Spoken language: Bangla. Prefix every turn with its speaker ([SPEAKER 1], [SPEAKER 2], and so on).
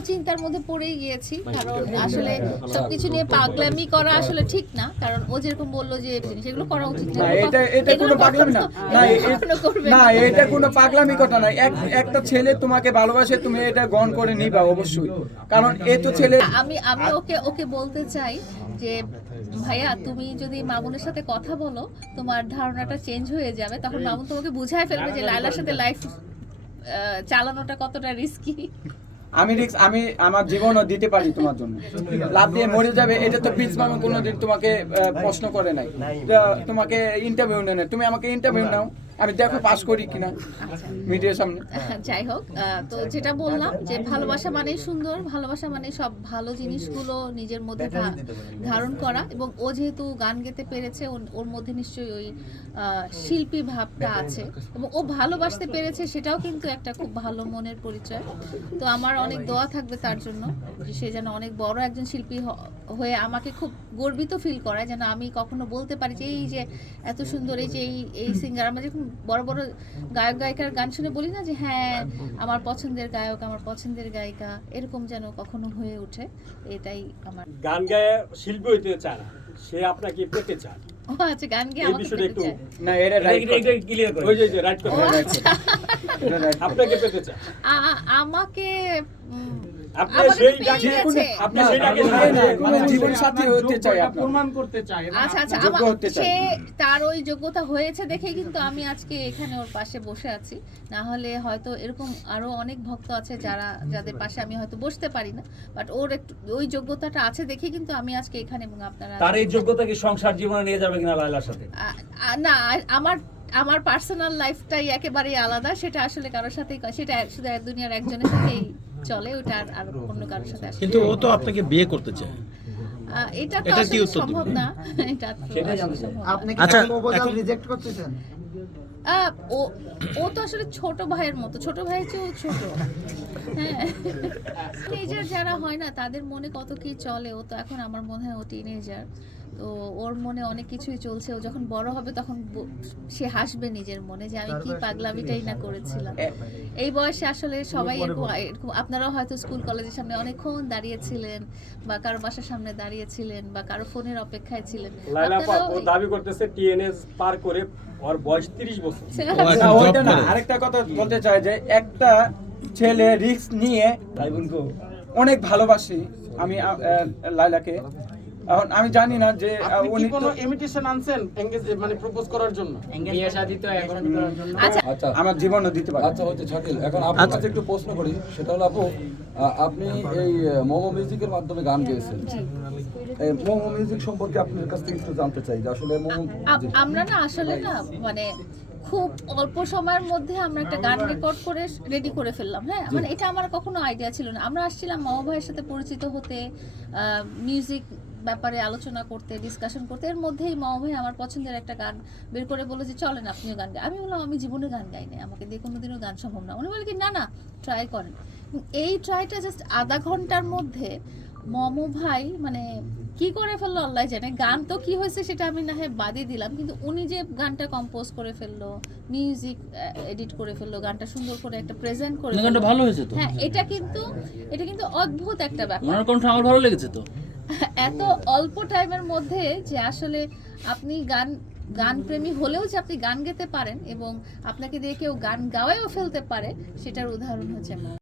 [SPEAKER 1] চিন্তার মধ্যে পড়েই গিয়েছি, কারণ আসলে সবকিছু নিয়ে পাগলামি করা আসলে ঠিক না, কারণ ও যেরকম বললো যে সেগুলো করা উচিত না।
[SPEAKER 2] এটা কোনো পাগলামি না, না এটা কোনো পাগলামি কথা না। একটা ছেলে তোমাকে ভালোবাসে, তুমি এটা গ্রহণ করে নিবা অবশ্যই, কারণ এই তো ছেলে।
[SPEAKER 1] আমি ওকে বলতে চাই যে ভাইয়া, তুমি যদি মামুনের সাথে কথা বলো তোমার ধারণাটা চেঞ্জ হয়ে যাবে, তখন মামুন তোমাকে বুঝায় ফেলবে যে লায়লার সাথে লাইফ চালানোটা কতটা রিস্কি।
[SPEAKER 2] আমি আমার জীবনও দিতে পারি তোমার জন্য, লাভ দিয়ে মরে যাবে এটা তো প্রিন্স মামুন কোনোদিন তোমাকে প্রশ্ন করে নাই, তোমাকে ইন্টারভিউ নেয় না। তুমি আমাকে ইন্টারভিউ নাও, আমি দেখো পাস করি কিনা মিডিয়ার সামনে।
[SPEAKER 1] যাই হোক, তো যেটা বললাম যে ভালোবাসা মানেই সুন্দর, ভালোবাসা মানে সব ভালো জিনিসগুলো নিজের মধ্যে ধারণ করা, এবং ও যেহেতু গান গেতে পেরেছে ওর মধ্যে নিশ্চয়ই ওই শিল্পী ভাবটা আছে, এবং ও ভালোবাসতে পেরেছে, সেটাও কিন্তু একটা খুব ভালো মনের পরিচয়। তো আমার অনেক দোয়া থাকবে তার জন্য, যে সে যেন অনেক বড় একজন শিল্পী হয়ে আমাকে খুব গর্বিত ফিল করায়, যেন আমি কখনো বলতে পারি যে এই যে এত সুন্দর, এই যে এই সিঙ্গার। আমরা যখন বড় বড় গায়ক গায়িকার গান শুনে বলি না যে হ্যাঁ আমার পছন্দের গায়ক, আমার পছন্দের গায়িকা, এরকম যেন কখনো হয়ে ওঠে, এটাই আমার।
[SPEAKER 3] গান গায়ে শিল্পী হইতে চায় না, সে আপনাকে পেতে চায়।
[SPEAKER 1] ও আচ্ছা, গান গেয়ে আমাকে পেতে চায়।
[SPEAKER 2] না এটা রাইট,
[SPEAKER 3] ক্লিয়ার করে, ওই যে রাইট করে, আপনাকে পেতে চায়।
[SPEAKER 1] আমাকে
[SPEAKER 3] আপনি সেই ডাকে, আপনি সেই ডাকে
[SPEAKER 2] মানে জীবন সাথী হতে চাই,
[SPEAKER 4] প্রমাণ করতে চাই।
[SPEAKER 1] আচ্ছা আচ্ছা,
[SPEAKER 2] যোগ্য হতে চাই।
[SPEAKER 1] সে তার ওই যোগ্যতা হয়েছে দেখেই কিন্তু আমি আজকে এখানে ওর পাশে বসে আছি, না হলে হয়তো এরকম আরো অনেক ভক্ত আছে যাদের পাশে আমি হয়তো বসতে পারি না, বাট ওর একটু ওই যোগ্যতাটা আছে দেখেই কিন্তু আমি আজকে এখানে, এবং আপনারা
[SPEAKER 5] তার এই যোগ্যতা কি সংসার জীবনে নিয়ে যাবে কিনা লায়লার সাথে?
[SPEAKER 1] না, আমার পার্সোনাল লাইফটাই একেবারেই আলাদা, সেটা আসলে কারোর সাথেই সেটা শুধু দুনিয়ার একজনের সাথেই চলে, ওটা আর অন্য কারোর সাথে আসলে।
[SPEAKER 6] কিন্তু ও তো আপনাকে বিয়ে করতে চায়,
[SPEAKER 1] এটা তো
[SPEAKER 6] এটা কি
[SPEAKER 1] আসলে
[SPEAKER 6] উত্তর
[SPEAKER 1] সম্ভব
[SPEAKER 6] দিবেন?
[SPEAKER 1] না, এটা তো আসলে সম্ভব না।
[SPEAKER 7] আপনি কি
[SPEAKER 6] আচ্ছা,
[SPEAKER 7] প্রপোজাল রিজেক্ট করতেছেন?
[SPEAKER 1] ও তো আসলে ছোট ভাইয়ের মতো, ছোট ভাইয়ের চেয়েও ছোট। হ্যাঁ, টিনেজার যারা হয় না তাদের মনে কত কি চলে, ও তো এখন আমার মনে হয় ও টিনেজার, তো ওর মনে অনেক কিছুই চলছে। ও যখন বড় হবে তখন সে হাসবে নিজের মনে যে আমি কি পাগলামিটাই না করেছিলাম। এই বয়সে আসলে সবাই এরকম, আপনারাও হয়তো স্কুল কলেজের সামনে অনেকক্ষণ দাঁড়িয়েছিলেন, বা কারো বাসার সামনে দাঁড়িয়েছিলেন, বা কারো ফোনের অপেক্ষায় ছিলেন।
[SPEAKER 3] লায়লা ও দাবি করতেছে টিএনএস পার করে ওর বয়স 30 বছর।
[SPEAKER 2] ওইটা না, আরেকটা কথা বলতে চাই যে একটা ছেলে রিস্ক নিয়ে অনেক ভালোবাসি আমি লায়লাকে। এখন আমি জানি না যে
[SPEAKER 4] আপনি
[SPEAKER 2] উনি
[SPEAKER 4] কি কোনো ইমিটেশন আনছেন এনগেজ মানে প্রপোজ করার জন্য?
[SPEAKER 7] বিয়ে শাদী তো এখন করার জন্য।
[SPEAKER 1] আচ্ছা,
[SPEAKER 2] আমার জীবনও দিতে পারে।
[SPEAKER 8] আচ্ছা হচ্ছে শাকিল, এখন আপনার কাছে একটু প্রশ্ন করি, সেটা হলো আপু, আপনি এই মোমো মিউজিকের মাধ্যমে গান গেয়েছেন, এই মোমো মিউজিক সম্পর্কে আপনার কাছ থেকে একটু জানতে চাই যে আসলে মোমো
[SPEAKER 1] আমরা না আসলে না মানে খুব অল্প সময়ের মধ্যে আমরা একটা গান রেকর্ড করে রেডি করে ফেললাম। হ্যাঁ, মানে এটা আমার কখনো আইডিয়া ছিল না। আমরা আসছিলাম মামা ভাইয়ের সাথে পরিচিত হতে, মিউজিক ব্যাপারে আলোচনা করতে, ডিসকাশন করতে। এর মধ্যেই মামা ভাই আমার পছন্দের একটা গান বের করে বললো যে চলেন আপনিও গান গাই। আমি বললাম আমি জীবনে গান গাই না, আমাকে দিয়ে কোনোদিনও গান সম্ভব না। উনি বলে কি না ট্রাই করেন। এই ট্রাইটা জাস্ট আধা ঘন্টার মধ্যে মমো ভাই মানে কি করে ফেললো আল্লাহ জানে। গান তো কি হয়েছে সেটা আমি না হয় বাদই দিলাম, কিন্তু উনি যে গানটা কম্পোজ করে ফেললো, মিউজিক এডিট করে ফেললো, গানটা সুন্দর করে একটা প্রেজেন্ট করে
[SPEAKER 6] গানটা ভালো হয়েছে তো।
[SPEAKER 1] হ্যাঁ, এটা কিন্তু অদ্ভুত একটা ব্যাপার।
[SPEAKER 6] ওনার কণ্ঠ আমার ভালো লেগেছে তো।
[SPEAKER 1] এত অল্প টাইমের মধ্যে যে আসলে আপনি গান প্রেমী হলেও যে আপনি গান গেতে পারেন, এবং আপনাকে দিয়ে কেউ গান গাওয়ায়ও ফেলতে পারে, সেটার উদাহরণ হচ্ছে